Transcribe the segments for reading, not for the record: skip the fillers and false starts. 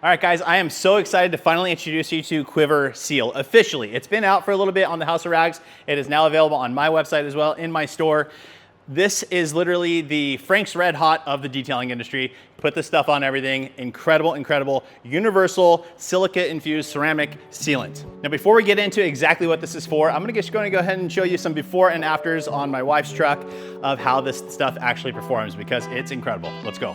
All right, guys, I am so excited to finally introduce you to Quivr Seal officially. It's been out for a little bit on the House of Rags. It is now available on my website as well, in my store. This is literally the Frank's Red Hot of the detailing industry. Put this stuff on everything. Incredible, incredible, universal silica-infused ceramic sealant. Now, before we get into exactly what this is for, I'm just going to go ahead and show you some before and afters on my wife's truck of how this stuff actually performs, because it's incredible. Let's go.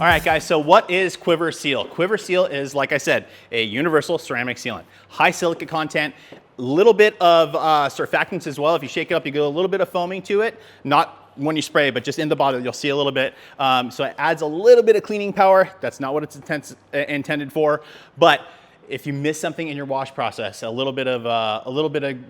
All right, guys, so what is Quivr Seal? Quivr Seal is, like I said, a universal ceramic sealant. High silica content, a little bit of surfactants as well. If you shake it up, you get a little bit of foaming to it. Not when you spray, but just in the bottle, you'll see a little bit. So it adds a little bit of cleaning power. That's not what it's intended for. But if you miss something in your wash process, a little bit of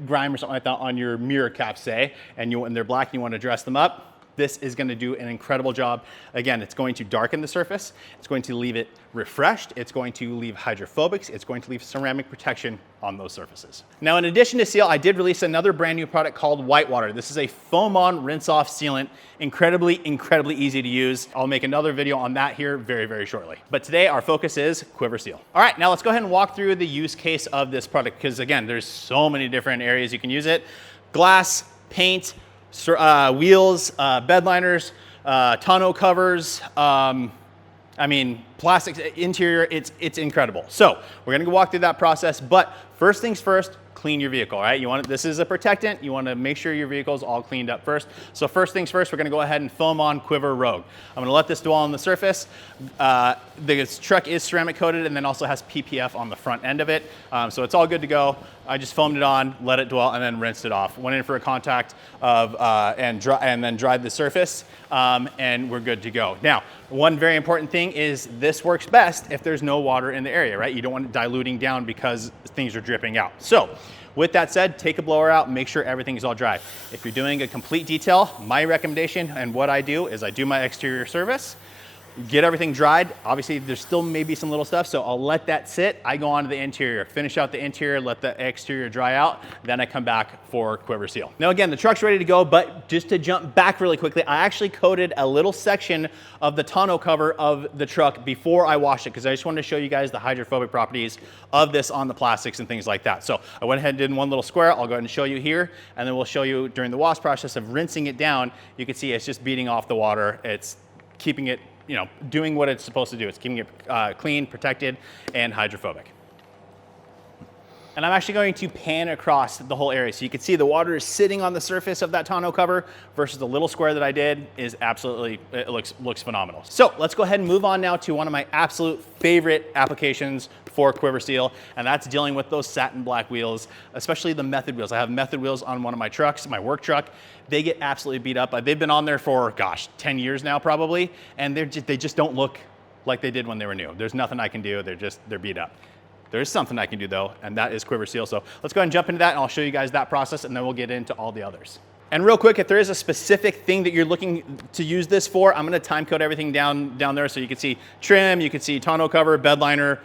grime or something like that on your mirror caps, say, and they're black and you want to dress them up, this is going to do an incredible job. Again, it's going to darken the surface. It's going to leave it refreshed. It's going to leave hydrophobics. It's going to leave ceramic protection on those surfaces. Now, in addition to Seal, I did release another brand new product called Whitewater. This is a foam-on, rinse-off sealant. Incredibly, incredibly easy to use. I'll make another video on that here very, very shortly. But today, our focus is Quivr Seal. All right, now let's go ahead and walk through the use case of this product, because again, there's so many different areas you can use it. Glass, paint, wheels, bed liners, tonneau covers, I mean, plastics, interior, it's incredible. So we're gonna go walk through that process, but first things first, clean your vehicle, right? This is a protectant. You wanna make sure your vehicle is all cleaned up first. So first things first, we're gonna go ahead and foam on Quivr Rogue. I'm gonna let this dwell on the surface. This truck is ceramic coated and then also has PPF on the front end of it. So it's all good to go. I just foamed it on, let it dwell, and then rinsed it off. Went in for a contact of, and then dried the surface, and we're good to go. Now, one very important thing is this works best if there's no water in the area, right? You don't want it diluting down because things are dripping out. So with that said, take a blower out, make sure everything is all dry. If you're doing a complete detail, my recommendation and what I do is I do my exterior service, get everything dried. Obviously, there's still maybe some little stuff, so I'll let that sit. I go on to the interior, finish out the interior, let the exterior dry out, then I come back for Quivr Seal. Now again, the truck's ready to go, but just to jump back really quickly, I actually coated a little section of the tonneau cover of the truck before I washed it, because I just wanted to show you guys the hydrophobic properties of this on the plastics and things like that. So I went ahead and did one little square. I'll go ahead and show you here, and then we'll show you during the wash process of rinsing it down. You can see it's just beating off the water. It's keeping it, doing what it's supposed to do. It's keeping it clean, protected, and hydrophobic. And I'm actually going to pan across the whole area. So you can see the water is sitting on the surface of that tonneau cover versus the little square that I did is absolutely, it looks phenomenal. So let's go ahead and move on now to one of my absolute favorite applications for Quivr Seal, and that's dealing with those satin black wheels, especially the method wheels. I have method wheels on one of my trucks, my work truck. They get absolutely beat up. They've been on there for, gosh, 10 years now probably, and they just don't look like they did when they were new. There's nothing I can do. They're beat up. There is something I can do though, and that is Quivr Seal. So let's go ahead and jump into that, and I'll show you guys that process, and then we'll get into all the others. And real quick, if there is a specific thing that you're looking to use this for, I'm gonna time code everything down there so you can see trim, you can see tonneau cover, bed liner,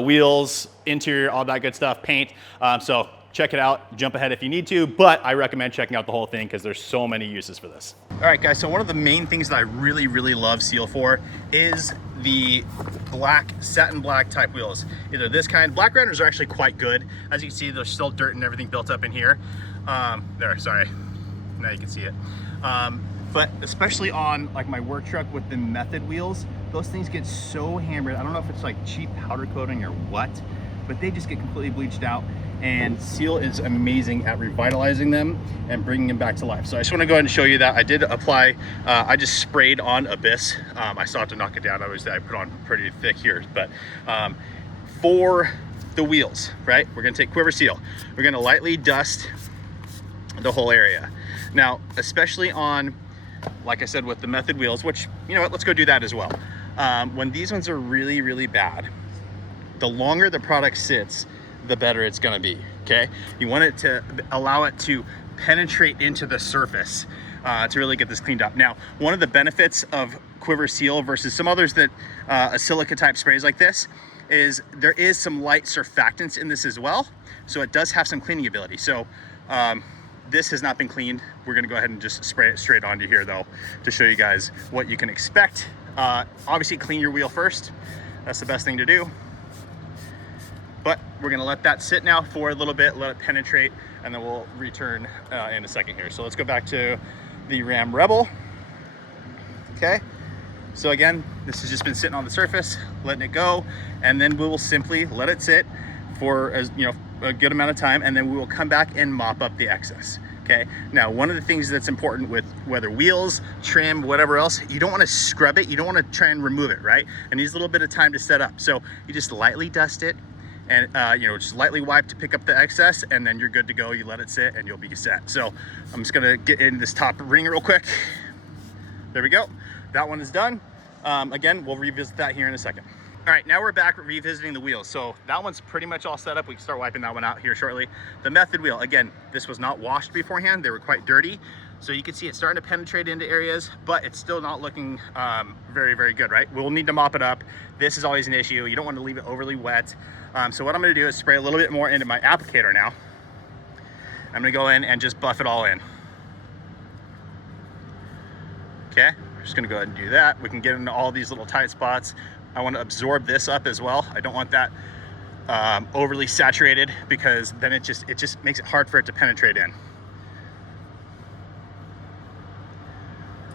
wheels, interior, all that good stuff, paint. So check it out, jump ahead if you need to, but I recommend checking out the whole thing because there's so many uses for this. All right, guys, so one of the main things that I really, really love Seal for is the black, satin black type wheels. Either this kind, black rounders are actually quite good. As you can see, there's still dirt and everything built up in here. There, sorry, now you can see it. But especially on like my work truck with the method wheels, those things get so hammered. I don't know if it's like cheap powder coating or what, but they just get completely bleached out. and Seal is amazing at revitalizing them and bringing them back to life. So I just want to go ahead and show you that. I did apply, I just sprayed on Abyss. I still have to knock it down. I put on pretty thick here, but for the wheels, right, we're going to take Quivr Seal. We're going to lightly dust the whole area. Now, especially on, like I said, with the method wheels, which, you know what, let's go do that as well. When these ones are really, really bad, the longer the product sits, the better it's gonna be, okay? You want it to allow it to penetrate into the surface to really get this cleaned up. Now, one of the benefits of Quivr Seal versus some others that a silica type sprays like this is there is some light surfactants in this as well. So it does have some cleaning ability. So this has not been cleaned. We're gonna go ahead and just spray it straight onto here though, to show you guys what you can expect. Obviously clean your wheel first. That's the best thing to do. But we're gonna let that sit now for a little bit, let it penetrate, and then we'll return in a second here. So let's go back to the Ram Rebel. Okay, so again, this has just been sitting on the surface, letting it go, and then we will simply let it sit for a good amount of time, and then we will come back and mop up the excess. Okay, now one of the things that's important with whether wheels, trim, whatever else, you don't want to scrub it, you don't want to try and remove it, right? It needs a little bit of time to set up. So you just lightly dust it, and just lightly wipe to pick up the excess, and then you're good to go. You let it sit and you'll be set. So I'm just gonna get in this top ring real quick. There we go, that one is done. Again, we'll revisit that here in a second. All right, now we're back revisiting the wheels. So that one's pretty much all set up. We can start wiping that one out here shortly. The method wheel, again, this was not washed beforehand. They were quite dirty. So you can see it's starting to penetrate into areas, but it's still not looking very, very good, right? We'll need to mop it up. This is always an issue. You don't want to leave it overly wet. So what I'm gonna do is spray a little bit more into my applicator now. I'm gonna go in and just buff it all in. Okay, we're just gonna go ahead and do that. We can get into all these little tight spots. I want to absorb this up as well. I don't want that overly saturated, because then it just makes it hard for it to penetrate in.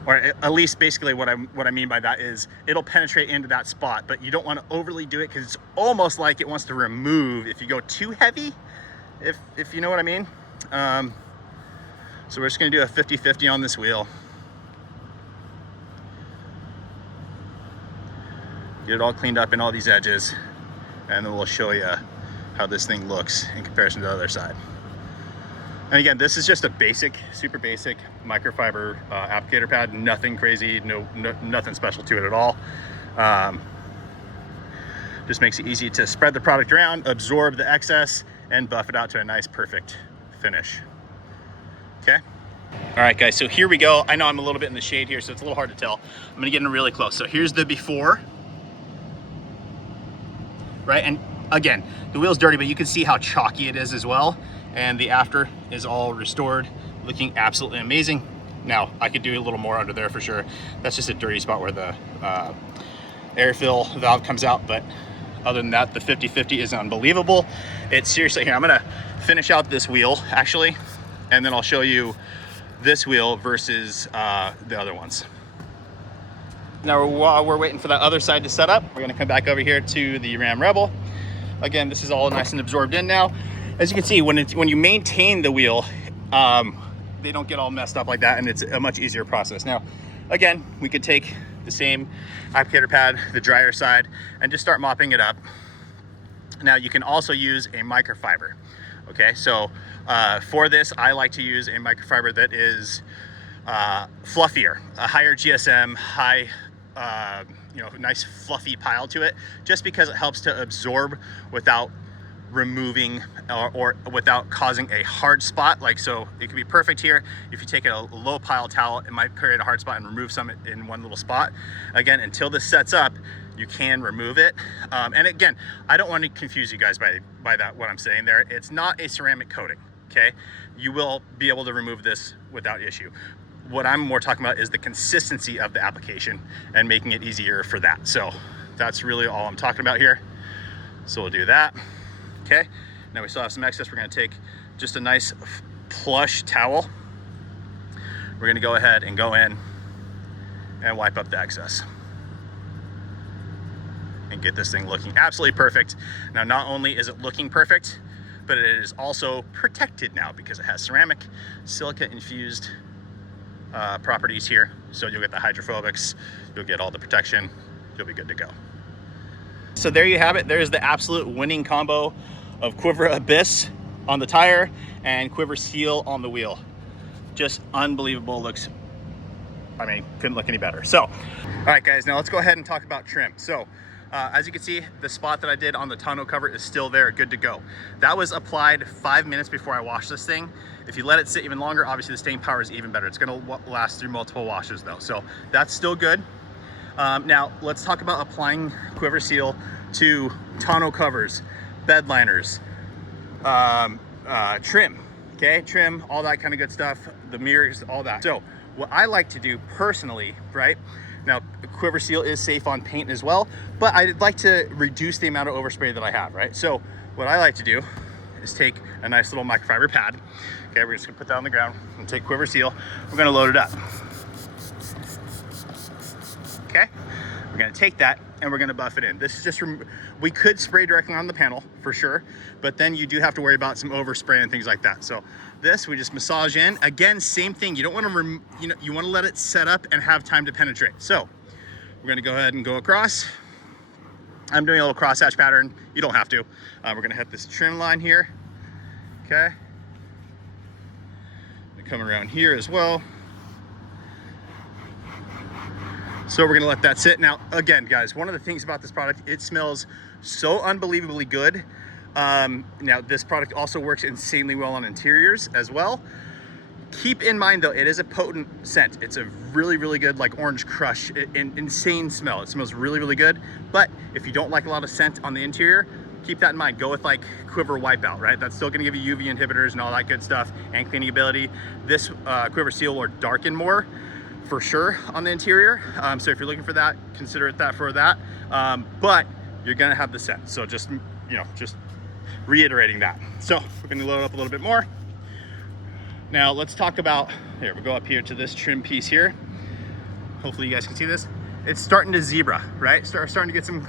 Or at least basically what I mean by that is it'll penetrate into that spot, but you don't want to overly do it, because it's almost like it wants to remove if you go too heavy, if you know what I mean. So we're just gonna do a 50-50 on this wheel. Get it all cleaned up in all these edges, and then we'll show you how this thing looks in comparison to the other side. And again, this is just a basic, super basic microfiber applicator pad. Nothing crazy, nothing special to it at all. Just makes it easy to spread the product around, absorb the excess, and buff it out to a nice, perfect finish. Okay. All right, guys, so here we go. I know I'm a little bit in the shade here, so it's a little hard to tell. I'm gonna get in really close. So here's the before, right? And again, the wheel's dirty, but you can see how chalky it is as well. And the after is all restored, looking absolutely amazing. Now, I could do a little more under there for sure. That's just a dirty spot where the air fill valve comes out, but other than that, the 50-50 is unbelievable. It's seriously, here, I'm gonna finish out this wheel, actually, and then I'll show you this wheel versus the other ones. Now, while we're waiting for that other side to set up, we're gonna come back over here to the Ram Rebel. Again, this is all nice and absorbed in now. As you can see, when you maintain the wheel, they don't get all messed up like that, and it's a much easier process. Now, again, we could take the same applicator pad, the drier side, and just start mopping it up. Now, you can also use a microfiber. Okay, so for this, I like to use a microfiber that is fluffier, a higher GSM, high, nice fluffy pile to it, just because it helps to absorb without removing or without causing a hard spot. Like, so it could be perfect here. If you take a low pile towel, it might create a hard spot and remove some in one little spot. Again, until this sets up, you can remove it. And again, I don't want to confuse you guys by that, what I'm saying there. It's not a ceramic coating, okay? You will be able to remove this without issue. What I'm more talking about is the consistency of the application and making it easier for that. So that's really all I'm talking about here. So we'll do that. Okay, now we still have some excess. We're gonna take just a nice plush towel. We're gonna go ahead and go in and wipe up the excess and get this thing looking absolutely perfect. Now, not only is it looking perfect, but it is also protected now because it has ceramic, silica infused properties here. So you'll get the hydrophobics, you'll get all the protection, you'll be good to go. So there you have it. There's the absolute winning combo of QUIVR Abyss on the tire and QUIVR Seal on the wheel. Just unbelievable. Looks, I mean, couldn't look any better. So, all right guys, now let's go ahead and talk about trim. So as you can see, the spot that I did on the tonneau cover is still there, good to go. That was applied 5 minutes before I washed this thing. If you let it sit even longer, obviously the staying power is even better. It's gonna last through multiple washes though. So that's still good. Now let's talk about applying QUIVR Seal to tonneau covers, bed liners, trim, okay? Trim, all that kind of good stuff, the mirrors, all that. So what I like to do personally, right? Now, QUIVR Seal is safe on paint as well, but I'd like to reduce the amount of overspray that I have, right? So what I like to do is take a nice little microfiber pad. Okay, we're just gonna put that on the ground and take QUIVR Seal. We're gonna load it up. Okay, we're gonna take that and we're gonna buff it in. This is just, we could spray directly on the panel for sure, but then you do have to worry about some overspray and things like that. So this, we just massage in. Again, same thing. You don't wanna, you wanna let it set up and have time to penetrate. So we're gonna go ahead and go across. I'm doing a little crosshatch pattern. You don't have to. We're gonna hit this trim line here, okay? Come around here as well. So we're gonna let that sit. Now, again, guys, one of the things about this product, it smells so unbelievably good. Now, this product also works insanely well on interiors as well. Keep in mind though, it is a potent scent. It's a really, really good, like orange crush, insane smell. It smells really, really good. But if you don't like a lot of scent on the interior, keep that in mind. Go with like QUIVR Wipeout, right? That's still gonna give you UV inhibitors and all that good stuff and cleaning ability. This QUIVR Seal will darken more for sure on the interior. So if you're looking for that, consider it that for that. But you're gonna have the scent. So just, just reiterating that. So we're gonna load up a little bit more. Now let's talk about, here, we'll go up here to this trim piece here. Hopefully you guys can see this. It's starting to zebra, right? Starting to get some,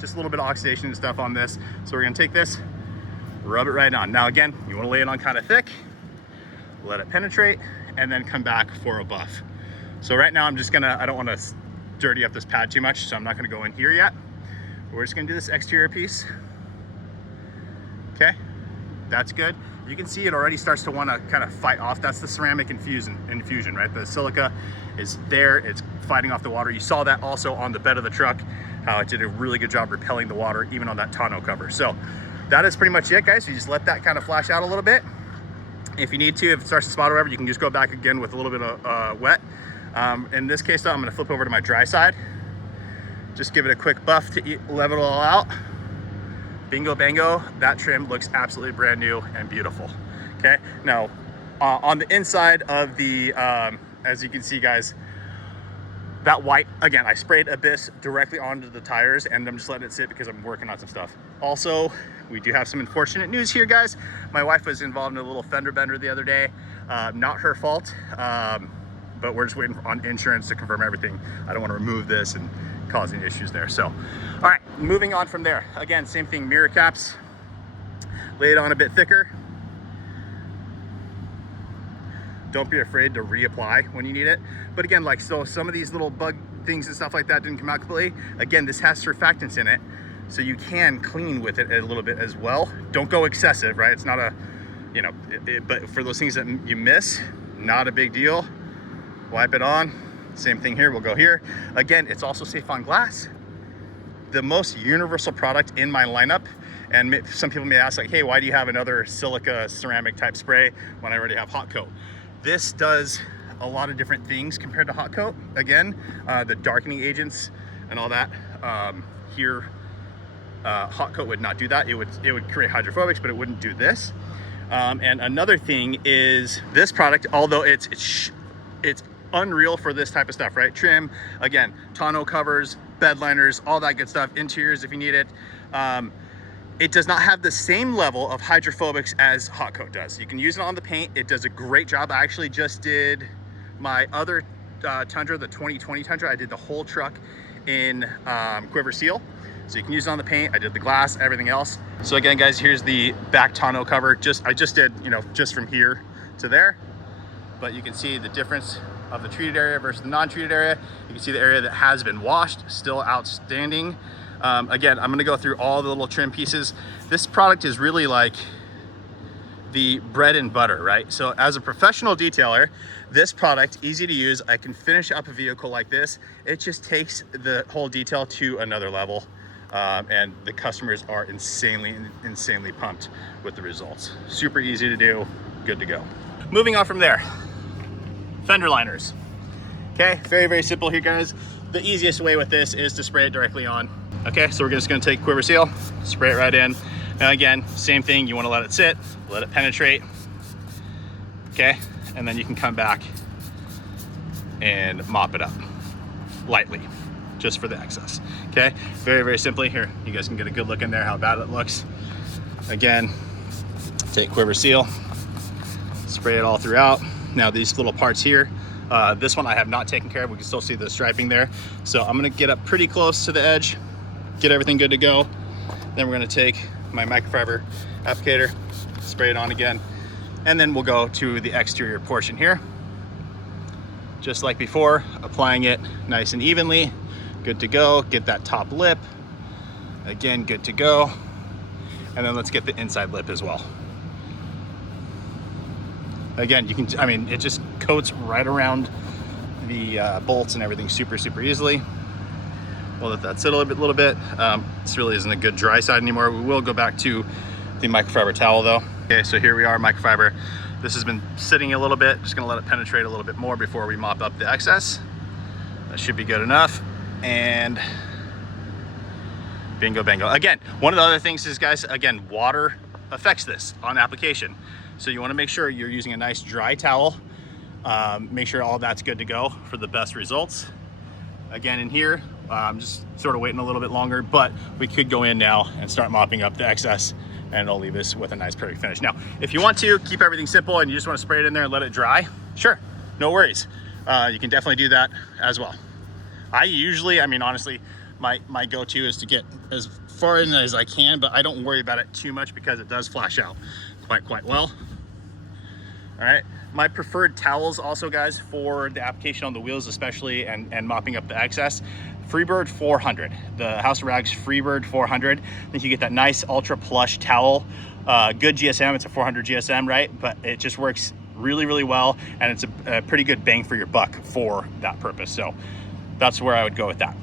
just a little bit of oxidation and stuff on this. So we're gonna take this, rub it right on. Now again, you wanna lay it on kind of thick, let it penetrate, and then come back for a buff. So right now I'm just gonna, I don't wanna dirty up this pad too much, so I'm not gonna go in here yet. We're just gonna do this exterior piece. Okay, that's good. You can see it already starts to wanna kind of fight off. That's the ceramic infusion, right? The silica is there, it's fighting off the water. You saw that also on the bed of the truck, how it did a really good job repelling the water, even on that tonneau cover. So that is pretty much it, guys. You just let that kind of flash out a little bit. If you need to, if it starts to spot or whatever, you can just go back again with a little bit of wet. In this case though, I'm gonna flip over to my dry side. Just give it a quick buff to level it all out. Bingo bango, that trim looks absolutely brand new and beautiful. Okay, now on the inside of the, as you can see guys, that white, again, I sprayed Abyss directly onto the tires and I'm just letting it sit because I'm working on some stuff. Also, we do have some unfortunate news here, guys. My wife was involved in a little fender bender the other day. Not her fault, but we're just waiting on insurance to confirm everything. I don't want to remove this and cause any issues there. So, all right, moving on from there. Again, same thing, mirror caps. Lay it on a bit thicker. Don't be afraid to reapply when you need it. But again, like, so some of these little bug things and stuff like that didn't come out completely. Again, this has surfactants in it, so you can clean with it a little bit as well. Don't go excessive, right? It's not a, but for those things that you miss, not a big deal. Wipe it on. Same thing here, we'll go here. Again, it's also safe on glass. The most universal product in my lineup, and some people may ask like, hey, why do you have another silica ceramic type spray when I already have hot coat? This does a lot of different things compared to hot coat. Again, the darkening agents and all that. Here, hot coat would not do that. It would create hydrophobics, but it wouldn't do this. And another thing is this product, although it's unreal for this type of stuff, right? Trim, again, tonneau covers, bed liners, all that good stuff, interiors if you need it. It does not have the same level of hydrophobics as hot coat does. You can use it on the paint. It does a great job. I actually just did my other Tundra, the 2020 Tundra. I did the whole truck in Quivr Seal. So you can use it on the paint. I did the glass, everything else. So again, guys, here's the back tonneau cover. I just did, you know, just from here to there. But you can see the difference of the treated area versus the non-treated area. You can see the area that has been washed, still outstanding. Again, I'm gonna go through all the little trim pieces. This product is really like the bread and butter, right? So as a professional detailer, this product, easy to use. I can finish up a vehicle like this. It just takes the whole detail to another level. And the customers are insanely pumped with the results. Super easy to do, good to go. Moving on from there, fender liners. Okay, very simple here, guys. The easiest way with this is to spray it directly on. Okay, so we're just gonna take Quivr Seal, spray it right in. Now again, same thing, you wanna let it sit, let it penetrate, okay? And then you can come back and mop it up lightly, just for the excess, okay? Very simply here. You guys can get a good look in there, how bad it looks. Again, take Quivr Seal, spray it all throughout. Now these little parts here, this one I have not taken care of. We can still see the striping there. So I'm gonna get up pretty close to the edge, get everything good to go. Then we're gonna take my microfiber applicator, spray it on again, and then we'll go to the exterior portion here. Just like before, applying it nice and evenly. Good to go. Get that top lip. Again, good to go. And then let's get the inside lip as well. Again, you can, I mean, it just coats right around the bolts and everything super easily. We'll let that sit a little bit. This really isn't a good dry side anymore. We will go back to the microfiber towel though. Okay, so here we are, microfiber. This has been sitting a little bit. Just gonna let it penetrate a little bit more before we mop up the excess. That should be good enough. And bingo bango. Again, one of the other things is, guys, again, water affects this on application. So you wanna make sure you're using a nice dry towel. Make sure all that's good to go for the best results. Again, in here, I'm just sort of waiting a little bit longer, but we could go in now and start mopping up the excess, and it'll leave us with a nice perfect finish. Now, if you want to keep everything simple and you just want to spray it in there and let it dry, sure, no worries. You can definitely do that as well. I usually, I mean, honestly, my go-to is to get as far in as I can, but I don't worry about it too much because it does flash out quite well. All right, my preferred towels also, guys, for the application on the wheels especially, and mopping up the excess, Freebird 400, the House of Rags Freebird 400. I think you get that nice ultra plush towel. Good GSM, it's a 400 GSM, right? But it just works really well, and it's a pretty good bang for your buck for that purpose. So that's where I would go with that.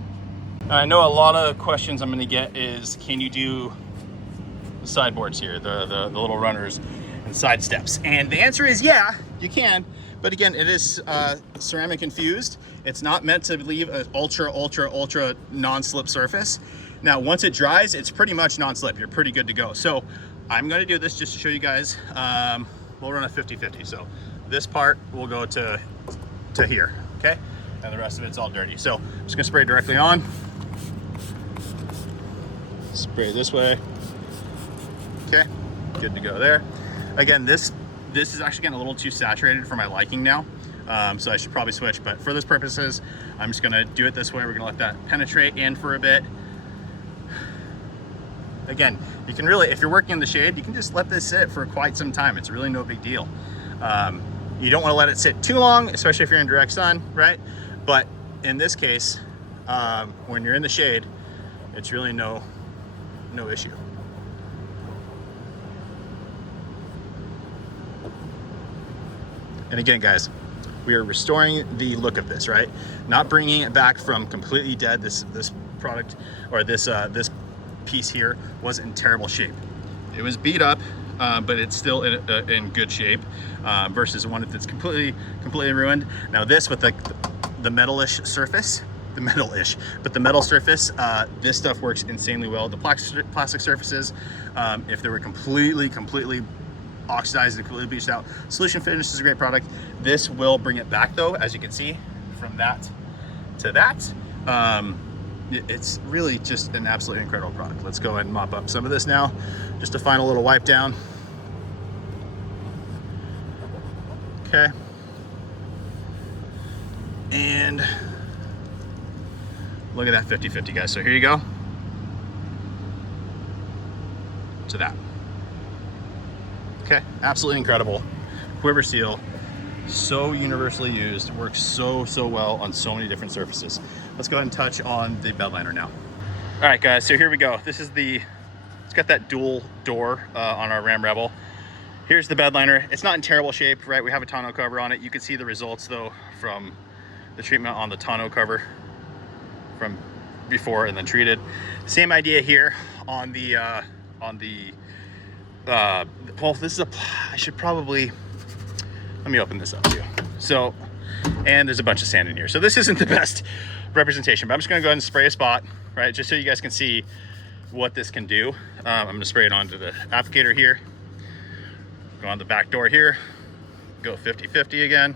I know a lot of questions I'm gonna get is, can you do the sideboards here, the little runners and side steps? And the answer is yeah, you can. But again, it is ceramic infused. It's not meant to leave an ultra non-slip surface. Now, once it dries, it's pretty much non-slip. You're pretty good to go. So I'm gonna do this just to show you guys. We'll run a 50-50. So this part will go to here, okay? And the rest of it's all dirty. So I'm just gonna spray directly on. Spray this way. Okay, good to go there. Again, this is actually getting a little too saturated for my liking now. So I should probably switch, but for this purposes, I'm just gonna do it this way. We're gonna let that penetrate in for a bit. Again, you can really, if you're working in the shade, you can just let this sit for quite some time. It's really no big deal. You don't wanna let it sit too long, especially if you're in direct sun, right? But in this case, when you're in the shade, it's really no issue. And again, guys, we are restoring the look of this, right? Not bringing it back from completely dead. This product, or this piece here, was in terrible shape. It was beat up, but it's still in good shape, versus one that's completely ruined. Now this with the metal-ish surface, the metal surface, this stuff works insanely well. The plastic surfaces, if they were completely oxidized and completely bleached out, Solution Finish is a great product. This will bring it back though, as you can see, from that to that. It's really just an absolutely incredible product. Let's go ahead and mop up some of this now. Just a final little wipe down. Okay. Look at that 50/50, guys. So here you go. To that. Okay, absolutely incredible. QUIVR Seal, so universally used, works so well on so many different surfaces. Let's go ahead and touch on the bedliner now. All right, guys, so here we go. This is it's got that dual door on our Ram Rebel. Here's the bedliner. It's not in terrible shape, right? We have a tonneau cover on it. You can see the results though from the treatment on the tonneau cover from before and then treated. Same idea here on the well, this is I should probably, let me open this up too. So, and there's a bunch of sand in here. So this isn't the best representation, but I'm just gonna go ahead and spray a spot, right? Just so you guys can see what this can do. I'm gonna spray it onto the applicator here. Go on the back door here, go 50/50 again.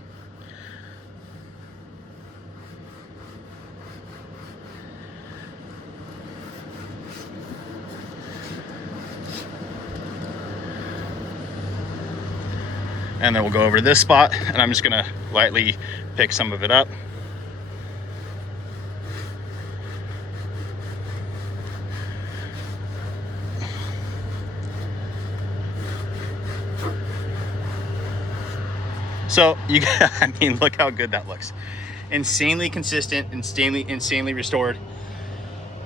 And then we'll go over to this spot, and I'm just gonna lightly pick some of it up. So you, I mean, look how good that looks. Insanely consistent, insanely restored.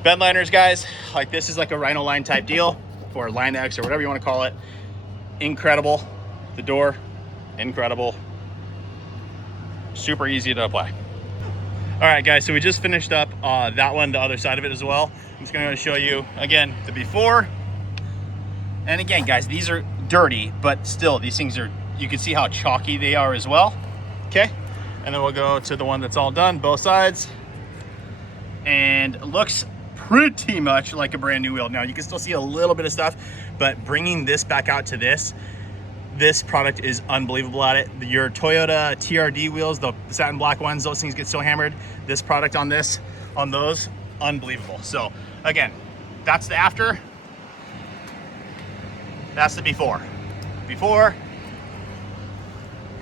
Bed liners, guys, like this is like a Rhino line type deal, or Line X, or whatever you want to call it. Incredible. The door, incredible. Super easy to apply. All right, guys, so we just finished up that one, the other side of it as well. I'm just gonna show you again the before. And again, guys, these are dirty, but still these things are, you can see how chalky they are as well. Okay, and then we'll go to the one that's all done, both sides. And it looks pretty much like a brand new wheel. Now you can still see a little bit of stuff, but bringing this back out to this product is unbelievable at it. Your Toyota TRD wheels, the satin black ones, those things get so hammered. This product on those, unbelievable. So again, that's the after, that's the before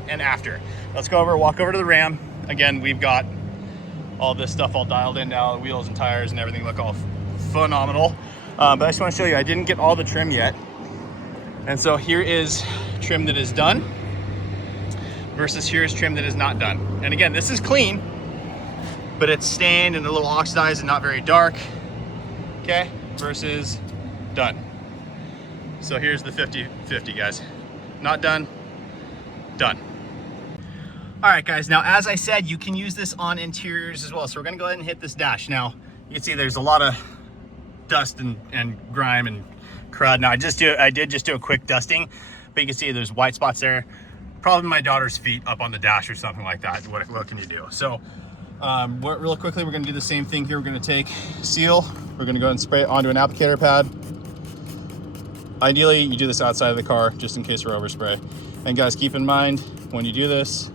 and after. Let's go over, walk over to the Ram. Again, we've got all this stuff all dialed in now, the wheels and tires and everything look all phenomenal. But I just want to show you, I didn't get all the trim yet. And so here is trim that is done versus here's trim that is not done. And again, this is clean, but it's stained and a little oxidized and not very dark. Okay, versus done. So here's the 50/50, guys. Not done, done. All right, guys, now as I said, you can use this on interiors as well. So we're gonna go ahead and hit this dash. Now, you can see there's a lot of dust and grime and crud. Now I did just do a quick dusting, but you can see there's white spots there. Probably my daughter's feet up on the dash or something like that. What can you do? So real quickly, we're gonna do the same thing here. We're gonna take Seal, we're gonna go ahead and spray it onto an applicator pad. Ideally, you do this outside of the car just in case we're overspray. And guys, keep in mind, when you do this,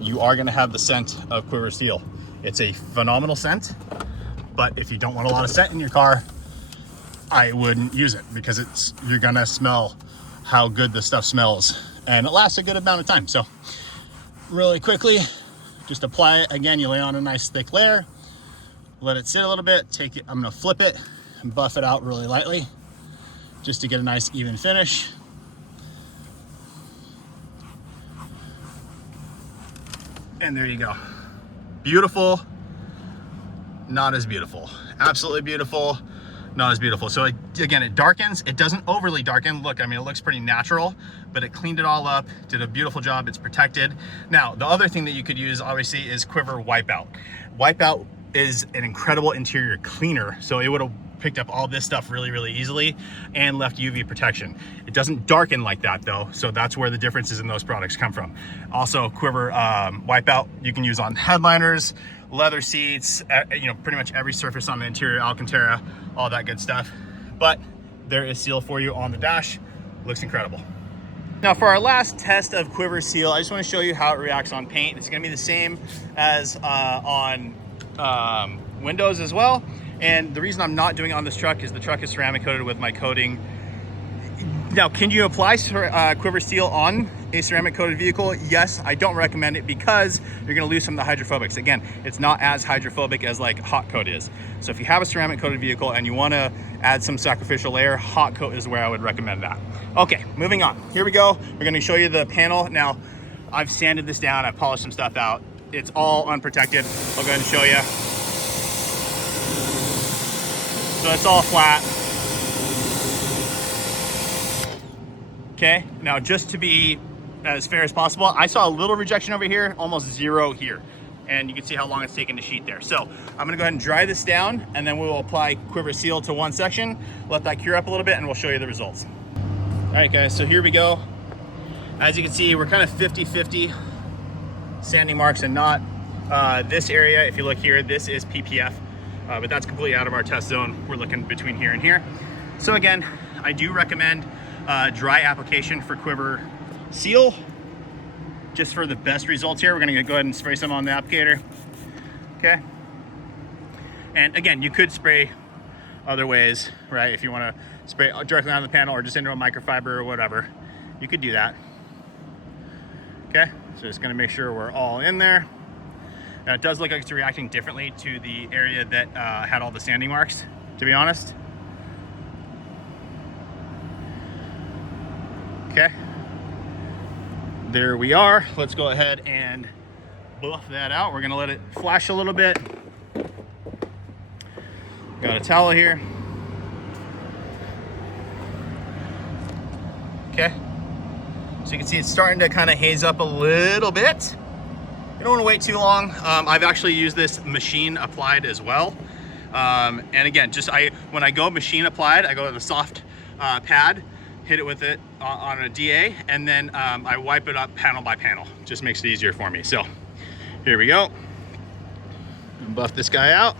you are gonna have the scent of QUIVR Seal. It's a phenomenal scent, but if you don't want a lot of scent in your car, I wouldn't use it because you're gonna smell how good this stuff smells, and it lasts a good amount of time. So really quickly, just apply it. Again, you lay on a nice thick layer, let it sit a little bit, take it, I'm gonna flip it and buff it out really lightly just to get a nice even finish. And there you go. Beautiful, not as beautiful. Absolutely beautiful, not as beautiful. So again, it darkens, it doesn't overly darken. Look, I mean, it looks pretty natural, but it cleaned it all up, did a beautiful job, it's protected. Now, the other thing that you could use, obviously, is QUIVR Wipeout. Wipeout is an incredible interior cleaner, so it would have picked up all this stuff really easily and left UV protection. It doesn't darken like that though, so that's where the differences in those products come from. Also, QUIVR Wipeout you can use on headliners, leather seats, you know, pretty much every surface on the interior, Alcantara, all that good stuff. But there is Seal for you on the dash. Looks incredible. Now for our last test of QUIVR Seal, I just want to show you how it reacts on paint. It's going to be the same as on windows as well. And the reason I'm not doing it on this truck is the truck is ceramic coated with my coating. Now, can you apply Quivr Seal on a ceramic coated vehicle? Yes, I don't recommend it because you're gonna lose some of the hydrophobics. Again, it's not as hydrophobic as like hot coat is. So if you have a ceramic coated vehicle and you wanna add some sacrificial layer, hot coat is where I would recommend that. Okay, moving on. Here we go. We're gonna show you the panel. Now, I've sanded this down, I've polished some stuff out. It's all unprotected. I'll go ahead and show you. So it's all flat. Okay, now just to be as fair as possible, I saw a little rejection over here, almost zero here. And you can see how long it's taken to sheet there. So I'm gonna go ahead and dry this down and then we will apply Quivr Seal to one section, let that cure up a little bit and we'll show you the results. All right guys, so here we go. As you can see, we're kind of 50-50 sanding marks and not. This area, if you look here, this is PPF, but that's completely out of our test zone. We're looking between here and here. So again, I do recommend dry application for Quivr Seal, just for the best results here. We're gonna go ahead and spray some on the applicator, okay? And again, you could spray other ways, right? If you wanna spray directly on the panel or just into a microfiber or whatever, you could do that, okay? So just gonna make sure we're all in there. Now it does look like it's reacting differently to the area that had all the sanding marks, to be honest. Okay, there we are. Let's go ahead and buff that out. We're gonna let it flash a little bit. Got a towel here. Okay, so you can see it's starting to kind of haze up a little bit. You don't want to wait too long. I've actually used this machine applied as well. And again, when I go machine applied, I go to the soft pad, hit it with it on a DA, and then I wipe it up panel by panel. Just makes it easier for me. So here we go. Buff this guy out.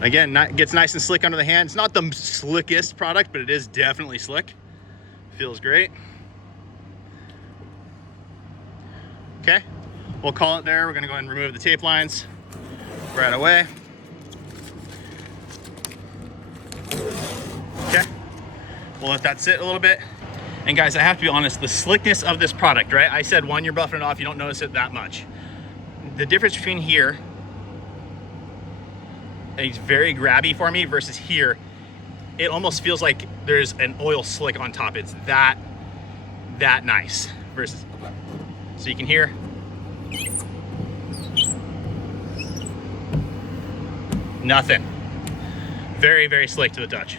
Again, gets nice and slick under the hand. It's not the slickest product, but it is definitely slick. Feels great. Okay, we'll call it there. We're gonna go ahead and remove the tape lines right away. Okay, we'll let that sit a little bit. And guys, I have to be honest, the slickness of this product, right? I said when you're buffing it off, you don't notice it that much. The difference between here, it's very grabby for me, versus here, it almost feels like there's an oil slick on top. It's that nice versus, so you can hear. Nothing. Very, very slick to the touch.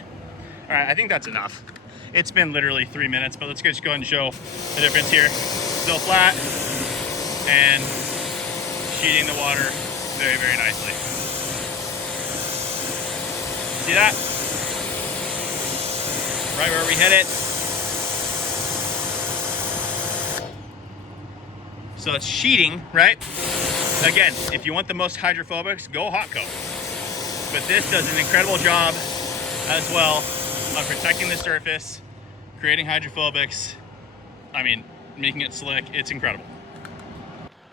All right, I think that's enough. It's been literally 3 minutes, but let's just go ahead and show the difference here. Still flat and sheeting the water very, very nicely. See that? Right where we hit it. So it's sheeting, right? Again, if you want the most hydrophobics, go hot coat. But this does an incredible job as well of protecting the surface, creating hydrophobics. I mean, making it slick. It's incredible.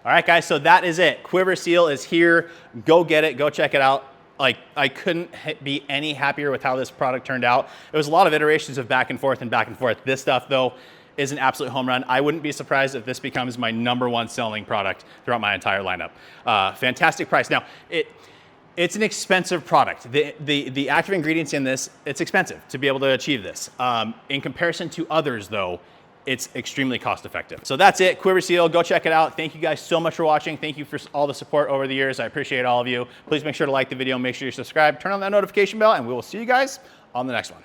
All right, guys, so that is it. Quivr Seal is here. Go get it, go check it out. Like, I couldn't be any happier with how this product turned out. It was a lot of iterations of back and forth and back and forth. This stuff, though, is an absolute home run. I wouldn't be surprised if this becomes my #1 selling product throughout my entire lineup. Fantastic price. Now, it's an expensive product. The active ingredients in this, it's expensive to be able to achieve this. In comparison to others, though, it's extremely cost effective. So that's it, Quivr Seal, go check it out. Thank you guys so much for watching. Thank you for all the support over the years. I appreciate all of you. Please make sure to like the video, make sure you subscribe, turn on that notification bell, and we will see you guys on the next one.